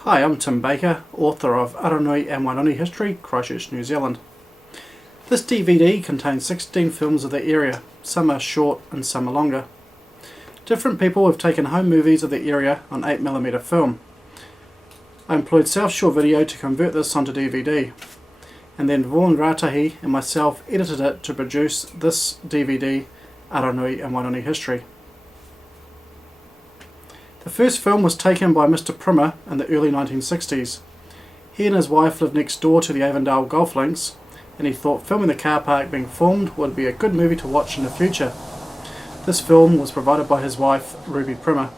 Hi, I'm Tim Baker, author of Aranui and Wainoni History, Christchurch, New Zealand. This DVD contains 16 films of the area. Some are short and some are longer. Different people have taken home movies of the area on 8mm film. I employed South Shore Video to convert this onto DVD, and then Vaughan Ratahi and myself edited it to produce this DVD, Aranui and Wainoni History. The first film was taken by Mr. Primer in the early 1960s. He and his wife lived next door to the Avondale golf links, and he thought filming the car park being filmed would be a good movie to watch in the future. This film was provided by his wife, Ruby Primer.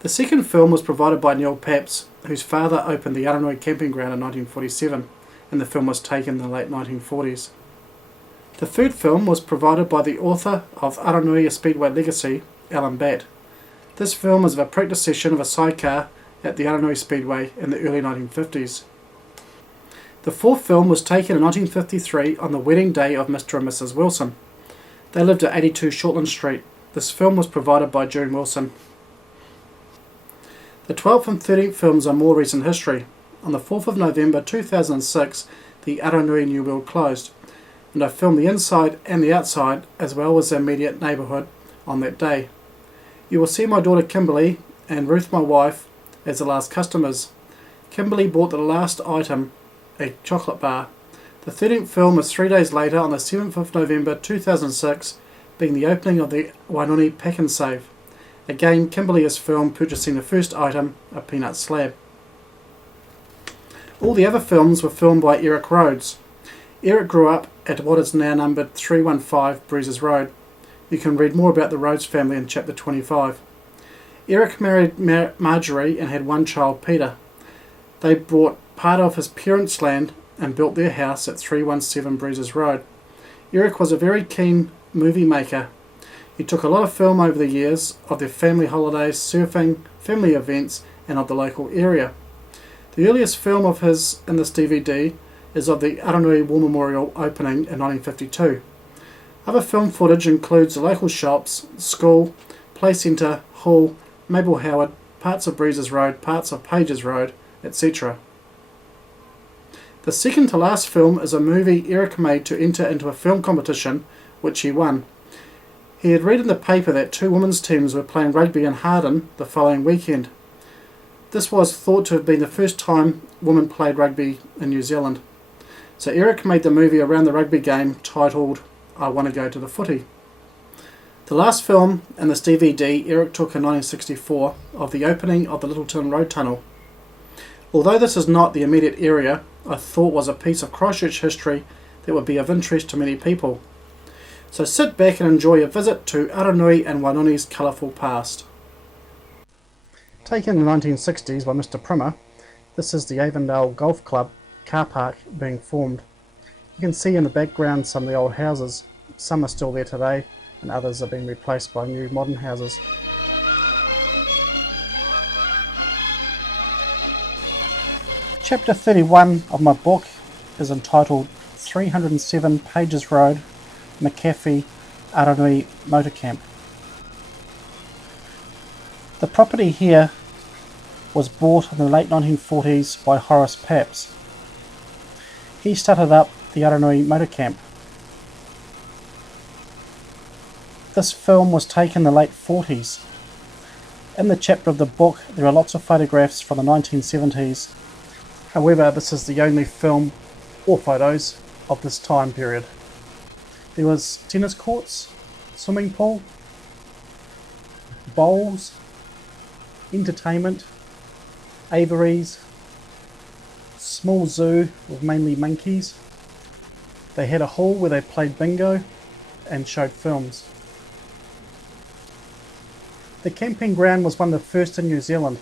The second film was provided by Neil Papps, whose father opened the Aranui camping ground in 1947, and the film was taken in the late 1940s. The third film was provided by the author of Aranui, A Speedway Legacy, Alan Batt. This film is of a practice session of a sidecar at the Aranui Speedway in the early 1950s. The fourth film was taken in 1953 on the wedding day of Mr. and Mrs. Wilson. They lived at 82 Shortland Street. This film was provided by June Wilson. The 12th and 13th films are more recent history. On the 4th of November 2006, the Aranui New World closed, and I filmed the inside and the outside as well as the immediate neighbourhood on that day. You will see my daughter Kimberly and Ruth, my wife, as the last customers. Kimberly bought the last item, a chocolate bar. The 13th film is 3 days later on the 7th of November 2006, being the opening of the Wainoni Pack and Save. Again, Kimberly is filmed purchasing the first item, a peanut slab. All the other films were filmed by Eric Rhodes. Eric grew up at what is now numbered 315 Breezes Road. You can read more about the Rhodes family in chapter 25. Eric married Marjorie and had one child, Peter. They bought part of his parents' land and built their house at 317 Breezes Road. Eric was a very keen movie maker. He took a lot of film over the years of their family holidays, surfing, family events, and of the local area. The earliest film of his in this DVD is of the Aranui War Memorial opening in 1952. Other film footage includes the local shops, school, play centre, hall, Mabel Howard, parts of Breezes Road, parts of Pages Road, etc. The second to last film is a movie Eric made to enter into a film competition, which he won. He had read in the paper that two women's teams were playing rugby in Harden the following weekend. This was thought to have been the first time women played rugby in New Zealand. So Eric made the movie around the rugby game titled I Want to Go to the Footy. The last film in this DVD Eric took in 1964 of the opening of the Littleton Road Tunnel. Although this is not the immediate area, I thought was a piece of Christchurch history that would be of interest to many people. So sit back and enjoy a visit to Aranui and Wainoni's colourful past. Taken in the 1960s by Mr. Primer, this is the Avondale Golf Club car park being formed. You can see in the background some of the old houses. Some are still there today and others have been replaced by new modern houses. Chapter 31 of my book is entitled 307 Pages Road, McAfee, Aranui Motor Camp. The property here was bought in the late 1940s by Horace Papps. He started up the Aranui Motor Camp. This film was taken in the late 40s. In the chapter of the book there are lots of photographs from the 1970s. However, this is the only film or photos of this time period. There was tennis courts, swimming pool, bowls, entertainment, aviaries, small zoo with mainly monkeys. They had a hall where they played bingo and showed films. The camping ground was one of the first in New Zealand.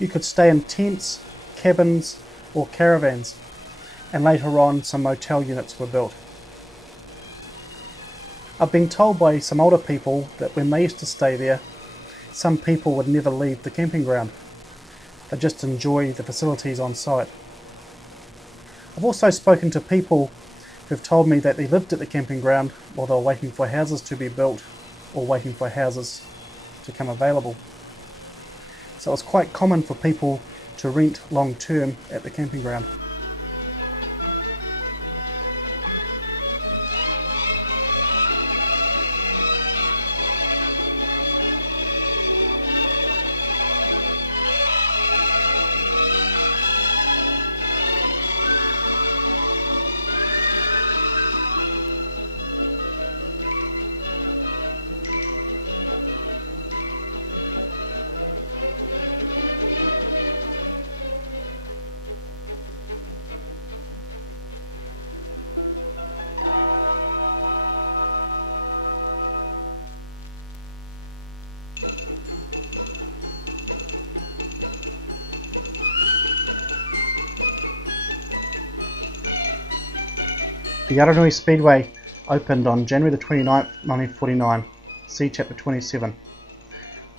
You could stay in tents, cabins or caravans, and later on some motel units were built. I've been told by some older people that when they used to stay there, some people would never leave the camping ground. They just enjoy the facilities on site. I've also spoken to people who've told me that they lived at the camping ground while they were waiting for houses to be built or waiting for houses to come available. so it was quite common for people to rent long term at the camping ground. The Aranui Speedway opened on January the 29th, 1949. See Chapter 27.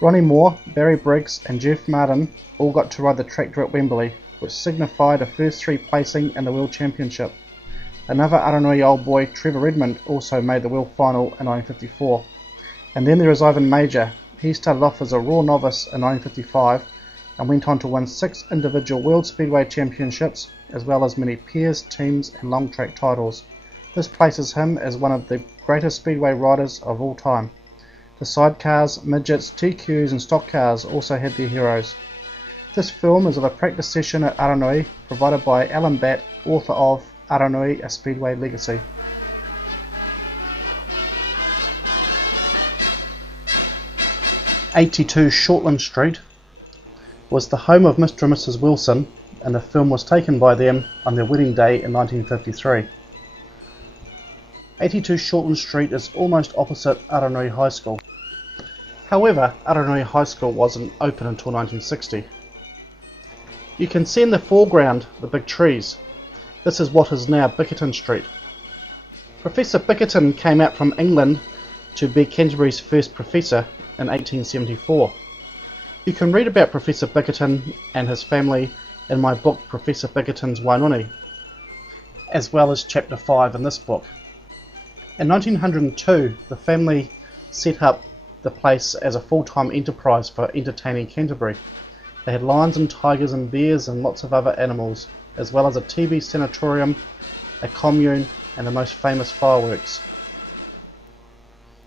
Ronnie Moore, Barry Briggs and Jeff Martin all got to ride the tractor at Wembley, which signified a first three placing in the World Championship. Another Aranui old boy, Trevor Redmond, also made the World Final in 1954. And then there is Ivan Major. He started off as a raw novice in 1955 and went on to win 6 individual World Speedway Championships, as well as many pairs, teams and long track titles. This places him as one of the greatest speedway riders of all time. The sidecars, midgets, TQs and stock cars also had their heroes. This film is of a practice session at Aranui provided by Alan Batt, author of Aranui, A Speedway Legacy. '82 Shortland Street was the home of Mr. and Mrs. Wilson, and the film was taken by them on their wedding day in 1953. 82 Shortland Street is almost opposite Aranui High School. However, Aranui High School wasn't open until 1960. You can see in the foreground the big trees. This is what is now Bickerton Street. Professor Bickerton came out from England to be Canterbury's first professor in 1874. You can read about Professor Bickerton and his family in my book Professor Bickerton's Wainoni, as well as Chapter 5 in this book. In 1902, the family set up the place as a full-time enterprise for entertaining Canterbury. They had lions and tigers and bears and lots of other animals, as well as a TB sanatorium, a commune and the most famous fireworks.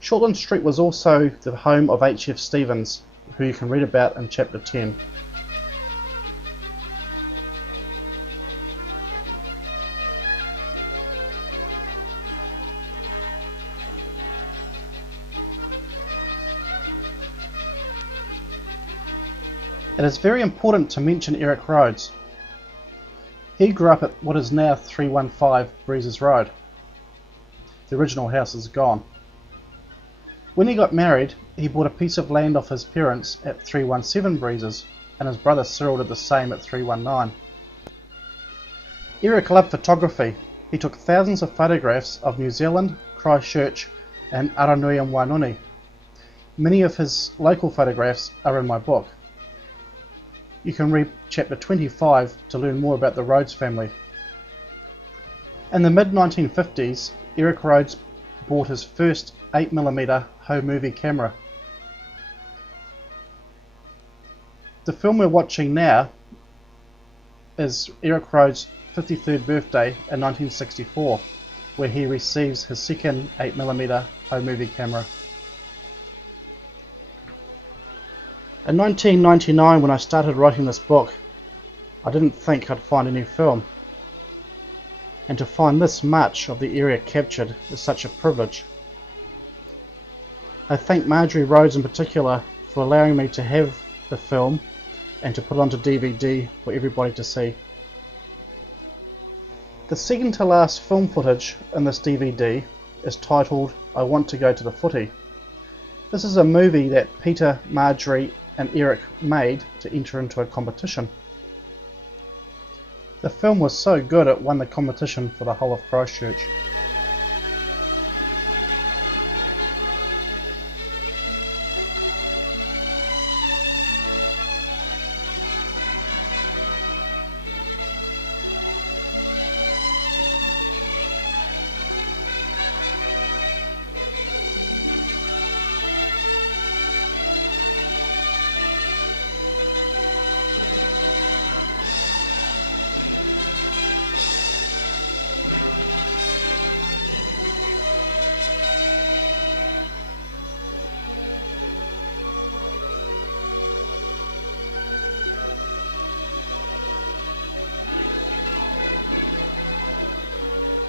Shortland Street was also the home of H.F. Stevens, who you can read about in Chapter 10. It is very important to mention Eric Rhodes. He grew up at what is now 315 Breezes Road. The original house is gone. When he got married, he bought a piece of land off his parents at 317 Breezes, and his brother Cyril did the same at 319. Eric loved photography. He took thousands of photographs of New Zealand, Christchurch and Aranui and Wainoni. Many of his local photographs are in my book. You can read Chapter 25 to learn more about the Rhodes family. In the mid-1950s, Eric Rhodes bought his first 8mm home movie camera. The film we're watching now is Eric Rhodes' 53rd birthday in 1964, where he receives his second 8mm home movie camera. In 1999, when I started writing this book, I didn't think I'd find any film. And to find this much of the area captured is such a privilege. I thank Marjorie Rhodes in particular for allowing me to have the film and to put it onto DVD for everybody to see. The second to last film footage in this DVD is titled I Want to Go to the Footy. This is a movie that Peter, Marjorie and Eric made to enter into a competition. The film was so good it won the competition for the whole of Christchurch.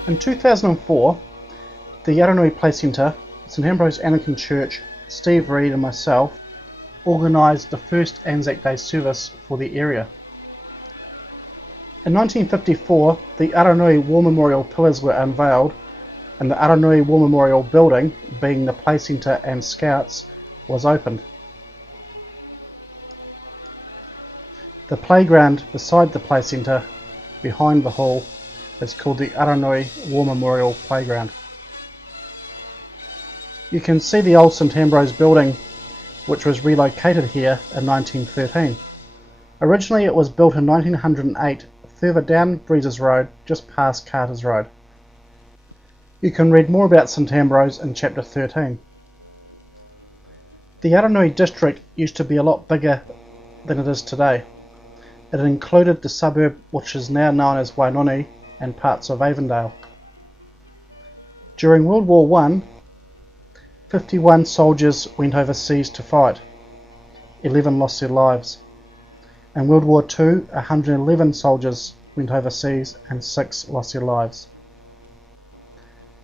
In 2004, the Aranui Play Centre, St Ambrose Anglican Church, Steve Reed and myself organised the first Anzac Day service for the area. In 1954, the Aranui War Memorial pillars were unveiled and the Aranui War Memorial building, being the Play Centre and Scouts, was opened. The playground beside the Play Centre, behind the hall, is called the Aranui War Memorial Playground. You can see the old St Ambrose building, which was relocated here in 1913. Originally it was built in 1908 further down Breezes Road, just past Carter's Road. You can read more about St Ambrose in chapter 13. The Aranui district used to be a lot bigger than it is today. It included the suburb which is now known as Wainoni and parts of Avondale. During World War I, 51 soldiers went overseas to fight. 11 lost their lives. In World War II, 111 soldiers went overseas and 6 lost their lives.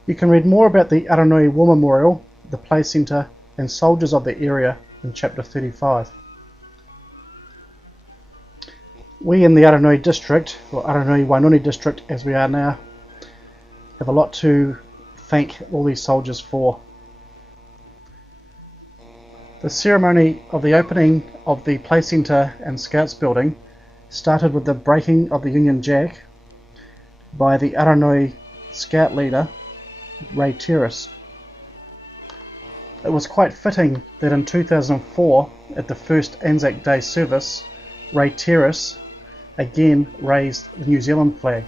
You can read more about the Aranui War Memorial, the Play Centre and soldiers of the area in chapter 35. We in the Aranui district, or Aranui Wainoni district as we are now, have a lot to thank all these soldiers for. The ceremony of the opening of the Play Centre and Scouts building started with the breaking of the Union Jack by the Aranui Scout leader, Ray Terrace. It was quite fitting that in 2004, at the first Anzac Day service, Ray Terrace again raised the New Zealand flag.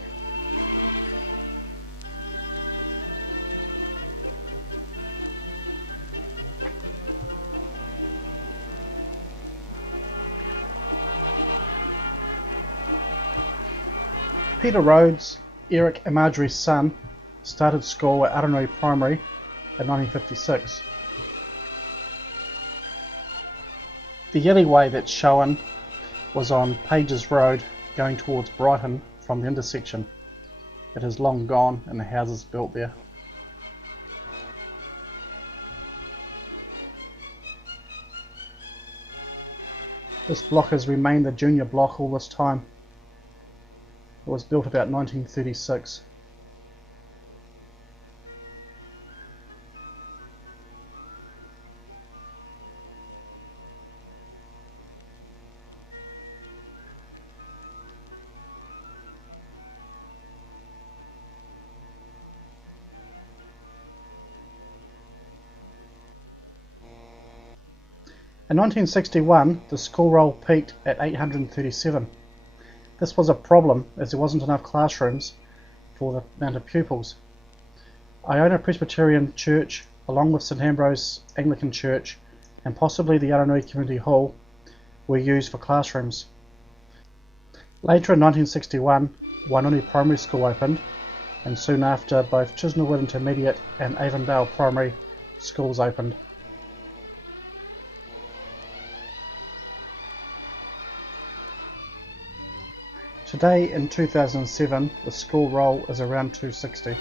Peter Rhodes, Eric and Marjorie's son, started school at Aranui Primary in 1956. The alleyway that's shown was on Pages Road going towards Brighton from the intersection. It is long gone and the houses built there. This block has remained the junior block all this time. It was built about 1936. In 1961, the school roll peaked at 837. This was a problem as there wasn't enough classrooms for the amount of pupils. Iona Presbyterian Church, along with St Ambrose Anglican Church and possibly the Aranui Community Hall, were used for classrooms. Later in 1961, Wainoni Primary School opened, and soon after both Chisnellwood Intermediate and Avondale Primary schools opened. Today, in 2007, the school roll is around 260.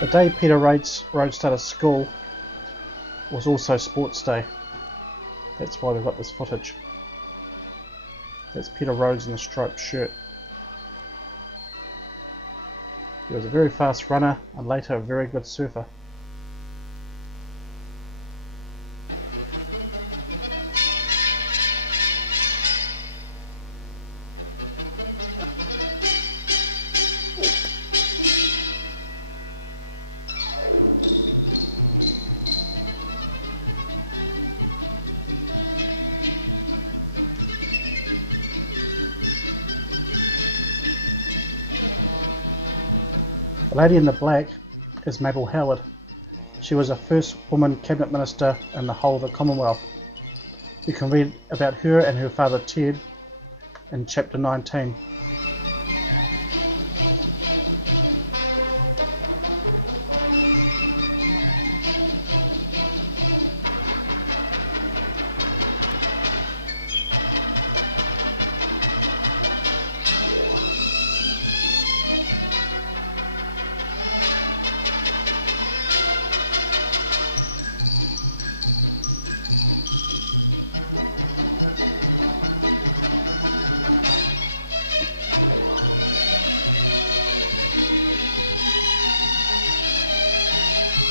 The day Peter Rhodes started school was also sports day. That's why we've got this footage. That's Peter Rhodes in a striped shirt. He was a very fast runner and later a very good surfer. The lady in the black is Mabel Howard. She was the first woman cabinet minister in the whole of the Commonwealth. You can read about her and her father Ted in chapter 19.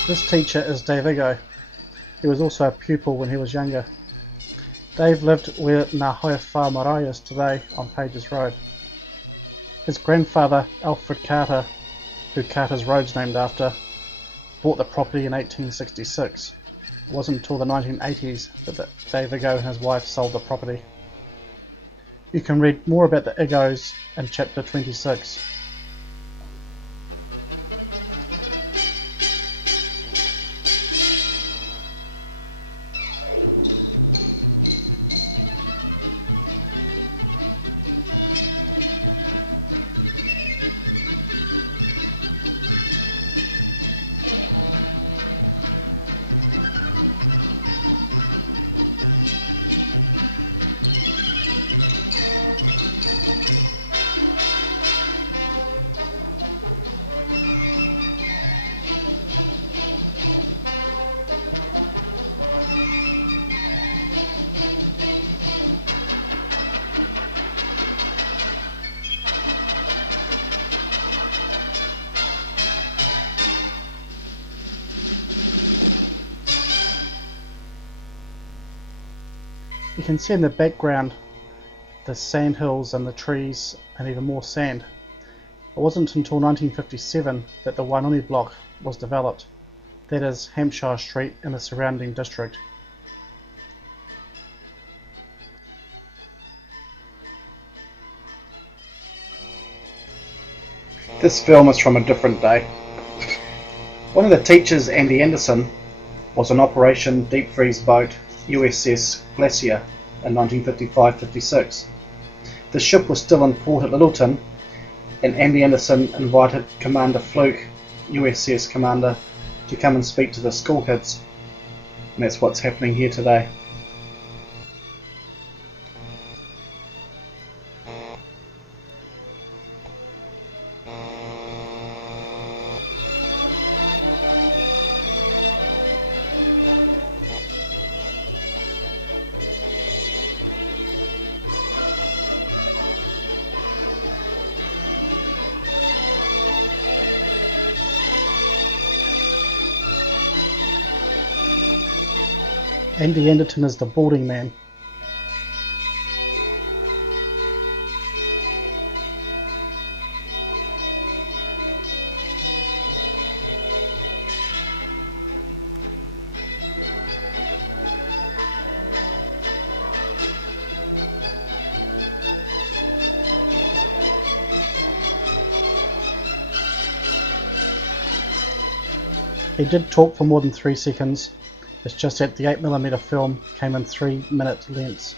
This teacher is Dave Igo. He was also a pupil when he was younger. Dave lived where Ngā Haiawhā Marae is today on Pages Road. His grandfather, Alfred Carter, who Carter's Road's named after, bought the property in 1866. It wasn't until the 1980s that Dave Igo and his wife sold the property. You can read more about the Igos in chapter 26. You can see in the background the sand hills and the trees and even more sand. It wasn't until 1957 that the Wainoni block was developed, that is Hampshire Street and the surrounding district. This film is from a different day. One of the teachers, Andy Anderson, was on Operation Deep Freeze Boat USS Glacier in 1955-56. The ship was still in port at Littleton, and Andy Anderson invited Commander Fluke, USS Commander, to come and speak to the school kids. And that's what's happening here today. Andy Anderton is the balding man. He did talk for more than 3 seconds. It's just that the 8mm film came in 3-minute lengths.